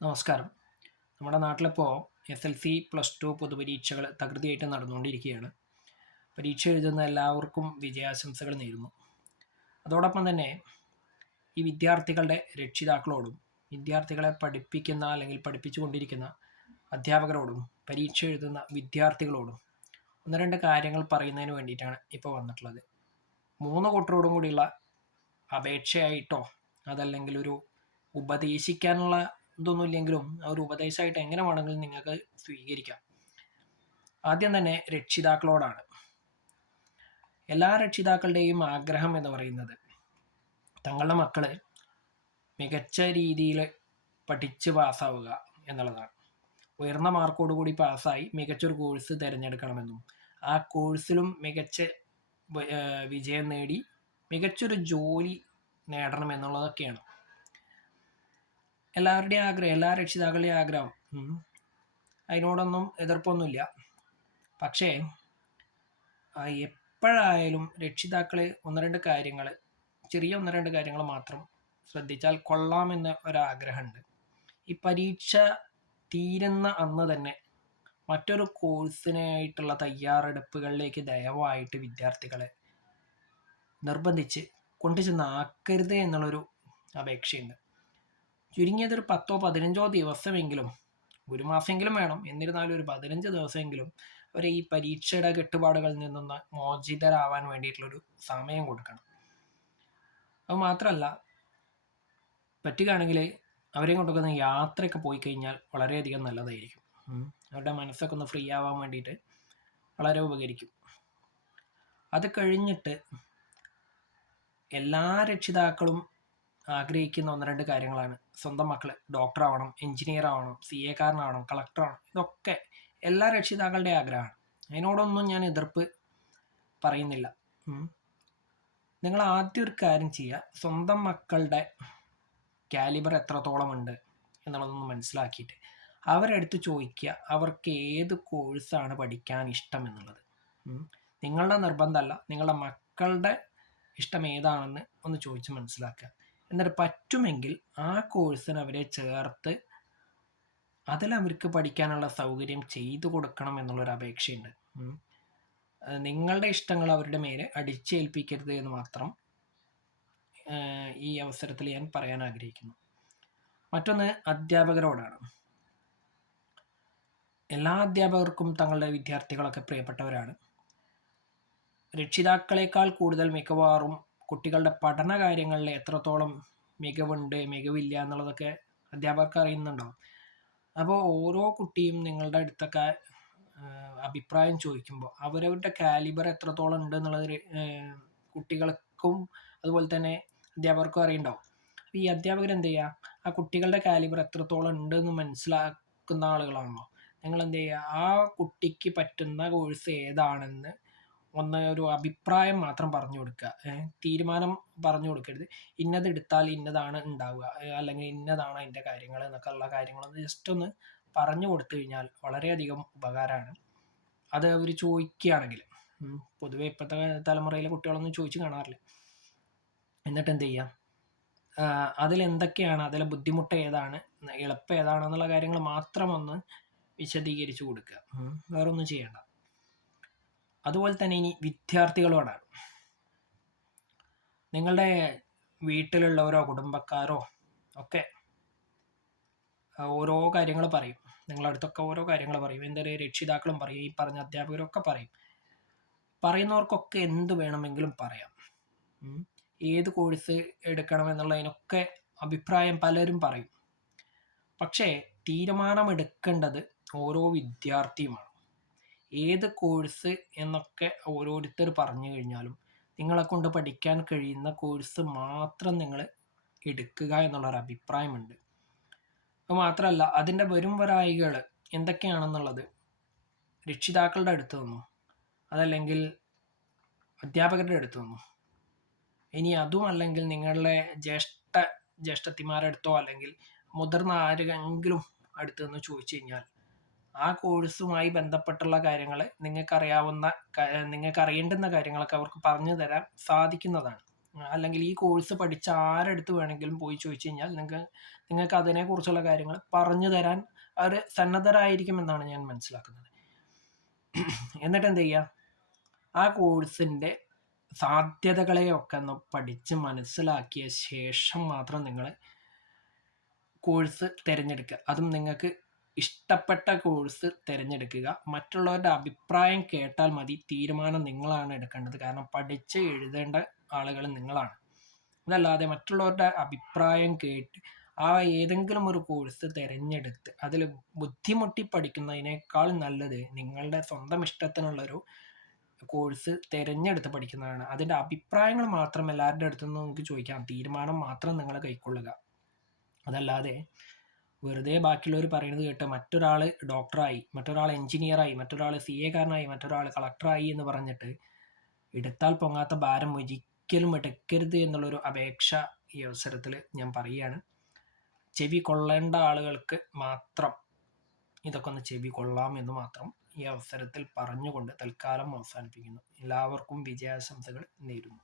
നമസ്കാരം. നമ്മുടെ നാട്ടിലിപ്പോൾ SLC, +2 പൊതുപരീക്ഷകൾ തകൃതിയായിട്ട് നടന്നുകൊണ്ടിരിക്കുകയാണ്. പരീക്ഷ എഴുതുന്ന എല്ലാവർക്കും വിജയാശംസകൾ നേരുന്നു. അതോടൊപ്പം തന്നെ ഈ വിദ്യാർത്ഥികളുടെ രക്ഷിതാക്കളോടും വിദ്യാർത്ഥികളെ പഠിപ്പിക്കുന്ന അല്ലെങ്കിൽ പഠിപ്പിച്ചുകൊണ്ടിരിക്കുന്ന അധ്യാപകരോടും പരീക്ഷ എഴുതുന്ന വിദ്യാർത്ഥികളോടും ഒന്ന് രണ്ട് കാര്യങ്ങൾ പറയുന്നതിന് വേണ്ടിയിട്ടാണ് ഇപ്പോൾ വന്നിട്ടുള്ളത്. 3 കൂട്ടരോടും കൂടിയുള്ള അപേക്ഷയായിട്ടോ അതല്ലെങ്കിൽ ഒരു ഉപദേശിക്കാനുള്ള ഇതൊന്നും ഇല്ലെങ്കിലും ഒരു ഉപദേശമായിട്ട് എങ്ങനെ വേണമെങ്കിലും നിങ്ങൾക്ക് സ്വീകരിക്കാം. ആദ്യം തന്നെ രക്ഷിതാക്കളോടാണ്. എല്ലാ രക്ഷിതാക്കളുടെയും ആഗ്രഹം എന്ന് പറയുന്നത് തങ്ങളുടെ മക്കൾ മികച്ച രീതിയിൽ പഠിച്ച് പാസ്സാവുക എന്നുള്ളതാണ്. ഉയർന്ന മാർക്കോടുകൂടി പാസ്സായി മികച്ചൊരു കോഴ്സ് തിരഞ്ഞെടുക്കണമെന്നും ആ കോഴ്സിലും മികച്ച വിജയം നേടി മികച്ചൊരു ജോലി നേടണം എന്നുള്ളതൊക്കെയാണ് എല്ലാവരുടെയും ആഗ്രഹം, എല്ലാ രക്ഷിതാക്കളുടെയും ആഗ്രഹം. അതിനോടൊന്നും എതിർപ്പൊന്നുമില്ല. പക്ഷേ എപ്പോഴായാലും രക്ഷിതാക്കൾ ഒന്ന് രണ്ട് കാര്യങ്ങൾ മാത്രം ശ്രദ്ധിച്ചാൽ കൊള്ളാമെന്ന് ഒരാഗ്രഹമുണ്ട്. ഈ പരീക്ഷ തീരുന്ന അന്ന് തന്നെ മറ്റൊരു കോഴ്സിനായിട്ടുള്ള തയ്യാറെടുപ്പുകളിലേക്ക് ദയവായിട്ട് വിദ്യാർത്ഥികളെ നിർബന്ധിച്ച് കൊണ്ടുചെന്നാക്കരുത് എന്നുള്ളൊരു അപേക്ഷയുണ്ട്. ചുരുങ്ങിയതൊരു 10-15 ദിവസമെങ്കിലും, ഒരു മാസമെങ്കിലും വേണം, എന്നിരുന്നാലും ഒരു 15 ദിവസമെങ്കിലും അവരെ ഈ പരീക്ഷയുടെ കെട്ടുപാടുകളിൽ നിന്നൊന്ന് മോചിതരാവാൻ വേണ്ടിയിട്ടുള്ളൊരു സമയം കൊടുക്കണം. അത് മാത്രമല്ല, പറ്റുകയാണെങ്കിൽ അവരെയും കൊണ്ടൊക്കെ യാത്രയൊക്കെ പോയി കഴിഞ്ഞാൽ വളരെയധികം നല്ലതായിരിക്കും. അവരുടെ മനസ്സൊക്കെ ഒന്ന് ഫ്രീ ആവാൻ വേണ്ടിയിട്ട് വളരെ ഉപകരിക്കും. അത് കഴിഞ്ഞിട്ട് എല്ലാ രക്ഷിതാക്കളും ആഗ്രഹിക്കുന്ന ഒന്ന് രണ്ട് കാര്യങ്ങളാണ്. സ്വന്തം മക്കൾ ഡോക്ടർ ആവണം, എഞ്ചിനീയർ ആവണം, CA കാരനാവണം, കളക്ടർ ആവണം. ഇതൊക്കെ എല്ലാ രക്ഷിതാക്കളുടെ ആഗ്രഹമാണ്. അതിനോടൊന്നും ഞാൻ എതിർപ്പ് പറയുന്നില്ല. നിങ്ങൾ ആദ്യം ഒരു കാര്യം ചെയ്യുക, സ്വന്തം മക്കളുടെ കാലിബർ എത്രത്തോളം ഉണ്ട് എന്നുള്ളതൊന്ന് മനസ്സിലാക്കിയിട്ട് അവരെടുത്ത് ചോദിക്കുക അവർക്ക് ഏത് കോഴ്സാണ് പഠിക്കാൻ ഇഷ്ടം എന്നുള്ളത്. നിങ്ങളുടെ നിർബന്ധമല്ല, നിങ്ങളുടെ മക്കളുടെ ഇഷ്ടം ഏതാണെന്ന് ഒന്ന് ചോദിച്ച് മനസ്സിലാക്കുക. എന്നിട്ട് പറ്റുമെങ്കിൽ ആ കോഴ്സിന് അവരെ ചേർത്ത് അതിലവർക്ക് പഠിക്കാനുള്ള സൗകര്യം ചെയ്തു കൊടുക്കണം എന്നുള്ളൊരു അപേക്ഷയുണ്ട്. നിങ്ങളുടെ ഇഷ്ടങ്ങൾ അവരുടെ മേലെ അടിച്ചേൽപ്പിക്കരുത് എന്ന് മാത്രം ഈ അവസരത്തിൽ ഞാൻ പറയാൻ ആഗ്രഹിക്കുന്നു. മറ്റൊന്ന് അധ്യാപകരോടാണ്. എല്ലാ അധ്യാപകർക്കും തങ്ങളുടെ വിദ്യാർത്ഥികളൊക്കെ പ്രിയപ്പെട്ടവരാണ്. രക്ഷിതാക്കളെക്കാൾ കൂടുതൽ മിക്കവാറും കുട്ടികളുടെ പഠന കാര്യങ്ങളിൽ എത്രത്തോളം മികവുണ്ട്, മികവില്ല എന്നുള്ളതൊക്കെ അധ്യാപകർക്ക് അറിയുന്നുണ്ടാവും. അപ്പോൾ ഓരോ കുട്ടിയും നിങ്ങളുടെ അടുത്തൊക്കെ അഭിപ്രായം ചോദിക്കുമ്പോൾ അവരവരുടെ കാലിബർ എത്രത്തോളം ഉണ്ട് എന്നുള്ളത് കുട്ടികൾക്കും അതുപോലെ തന്നെ അധ്യാപകർക്കും അറിയുണ്ടാവും. ഈ അധ്യാപകർ എന്ത് ചെയ്യുക, ആ കുട്ടികളുടെ കാലിബർ എത്രത്തോളം ഉണ്ട് എന്ന് മനസ്സിലാക്കുന്ന ആളുകളാണല്ലോ. നിങ്ങൾ എന്ത് ചെയ്യുക, ആ കുട്ടിക്ക് പറ്റുന്ന കോഴ്സ് ഏതാണെന്ന് ഒരു അഭിപ്രായം മാത്രം പറഞ്ഞു കൊടുക്കുക. തീരുമാനം പറഞ്ഞു കൊടുക്കരുത്. ഇന്നത് എടുത്താൽ ഇന്നതാണ് ഉണ്ടാവുക, അല്ലെങ്കിൽ ഇന്നതാണ് അതിൻ്റെ കാര്യങ്ങൾ എന്നൊക്കെ ഉള്ള കാര്യങ്ങളൊന്ന് ജസ്റ്റ് ഒന്ന് പറഞ്ഞു കൊടുത്തു കഴിഞ്ഞാൽ വളരെയധികം ഉപകാരമാണ്. അത് അവർ ചോദിക്കുകയാണെങ്കിൽ, പൊതുവെ ഇപ്പോഴത്തെ തലമുറയിലെ കുട്ടികളൊന്നും ചോദിച്ചു കാണാറില്ല. എന്നിട്ട് എന്ത് ചെയ്യുക, അതിലെന്തൊക്കെയാണ്, അതിലെ ബുദ്ധിമുട്ട് ഏതാണ്, എളുപ്പം ഏതാണെന്നുള്ള കാര്യങ്ങൾ മാത്രം ഒന്ന് വിശദീകരിച്ചു കൊടുക്കുക. വേറൊന്നും ചെയ്യേണ്ട. അതുപോലെ തന്നെ ഇനി വിദ്യാർത്ഥികളോടാണ്. നിങ്ങളുടെ വീട്ടിലുള്ളവരോ കുടുംബക്കാരോ ഒക്കെ ഓരോ കാര്യങ്ങൾ പറയും, നിങ്ങളുടെ അടുത്തൊക്കെ ഓരോ കാര്യങ്ങൾ പറയും. എന്തായാലും രക്ഷിതാക്കളും പറയും, ഈ പറഞ്ഞ അധ്യാപകരൊക്കെ പറയും. പറയുന്നവർക്കൊക്കെ എന്ത് വേണമെങ്കിലും പറയാം. ഏത് കോഴ്സ് എടുക്കണമെന്നുള്ളതിനൊക്കെ അഭിപ്രായം പലരും പറയും. പക്ഷേ തീരുമാനമെടുക്കേണ്ടത് ഓരോ വിദ്യാർത്ഥിയുമാണ്. ഏത് കോഴ്സ് എന്നൊക്കെ ഓരോരുത്തർ പറഞ്ഞു കഴിഞ്ഞാലും നിങ്ങളെ കൊണ്ട് പഠിക്കാൻ കഴിയുന്ന കോഴ്സ് മാത്രം നിങ്ങൾ എടുക്കുക എന്നുള്ളൊരു അഭിപ്രായമുണ്ട്. അത് മാത്രമല്ല, അതിൻ്റെ വരും വരായികൾ എന്തൊക്കെയാണെന്നുള്ളത് രക്ഷിതാക്കളുടെ അടുത്ത് നിന്നോ അതല്ലെങ്കിൽ അധ്യാപകരുടെ അടുത്ത് നിന്നോ, ഇനി അതും അല്ലെങ്കിൽ നിങ്ങളുടെ ജ്യേഷ്ഠത്തിമാരുടെ അടുത്തോ അല്ലെങ്കിൽ മുതിർന്ന ആരെങ്കിലും അടുത്ത് നിന്ന് ചോദിച്ചു കഴിഞ്ഞാൽ ആ കോഴ്സുമായി ബന്ധപ്പെട്ടുള്ള കാര്യങ്ങൾ നിങ്ങൾക്ക് അറിയേണ്ടുന്ന കാര്യങ്ങളൊക്കെ അവർക്ക് പറഞ്ഞു തരാൻ സാധിക്കുന്നതാണ്. അല്ലെങ്കിൽ ഈ കോഴ്സ് പഠിച്ച ആരെടുത്ത് വേണമെങ്കിലും പോയി ചോദിച്ചു കഴിഞ്ഞാൽ നിങ്ങൾക്ക് അതിനെക്കുറിച്ചുള്ള കാര്യങ്ങൾ പറഞ്ഞു തരാൻ അവർ സന്നദ്ധരായിരിക്കുമെന്നാണ് ഞാൻ മനസ്സിലാക്കുന്നത്. എന്നിട്ട് എന്ത് ചെയ്യുക, ആ കോഴ്സിൻ്റെ സാധ്യതകളെയൊക്കെ ഒന്ന് പഠിച്ച് മനസ്സിലാക്കിയ ശേഷം മാത്രം നിങ്ങൾ കോഴ്സ് തിരഞ്ഞെടുക്കുക. അതും നിങ്ങൾക്ക് ഇഷ്ടപ്പെട്ട കോഴ്സ് തിരഞ്ഞെടുക്കുക. മറ്റുള്ളവരുടെ അഭിപ്രായം കേട്ടാൽ മതി, തീരുമാനം നിങ്ങളാണ് എടുക്കേണ്ടത്. കാരണം പഠിച്ച് എഴുതേണ്ട ആളുകൾ നിങ്ങളാണ്. അതല്ലാതെ മറ്റുള്ളവരുടെ അഭിപ്രായം കേട്ട് ആ ഏതെങ്കിലും ഒരു കോഴ്സ് തിരഞ്ഞെടുത്ത് അതിൽ ബുദ്ധിമുട്ടി പഠിക്കുന്നതിനേക്കാൾ നല്ലത് നിങ്ങളുടെ സ്വന്തം ഇഷ്ടത്തിനുള്ളൊരു കോഴ്സ് തിരഞ്ഞെടുത്ത് പഠിക്കുന്നതാണ്. അതിൻ്റെ അഭിപ്രായങ്ങൾ മാത്രം എല്ലാവരുടെ അടുത്തു നിന്ന് നിങ്ങൾക്ക് ചോദിക്കാം, തീരുമാനം മാത്രം നിങ്ങൾ കൈക്കൊള്ളുക. അതല്ലാതെ വെറുതെ ബാക്കിയുള്ളവർ പറയുന്നത് കേട്ട് മറ്റൊരാൾ ഡോക്ടറായി, മറ്റൊരാൾ എഞ്ചിനീയറായി, മറ്റൊരാൾ CA കാരനായി, മറ്റൊരാൾ കളക്ടറായി എന്ന് പറഞ്ഞിട്ട് എടുത്താൽ പൊങ്ങാത്ത ഭാരം ഒരിക്കലും എടുക്കരുത് എന്നുള്ളൊരു അപേക്ഷ ഈ അവസരത്തിൽ ഞാൻ പറയുകയാണ്. ചെവി കൊള്ളേണ്ട ആളുകൾക്ക് മാത്രം ഇതൊക്കെ ഒന്ന് ചെവി കൊള്ളാം എന്ന് മാത്രം ഈ അവസരത്തിൽ പറഞ്ഞുകൊണ്ട് തൽക്കാലം അവസാനിപ്പിക്കുന്നു. എല്ലാവർക്കും വിജയാശംസകൾ നേരുന്നു.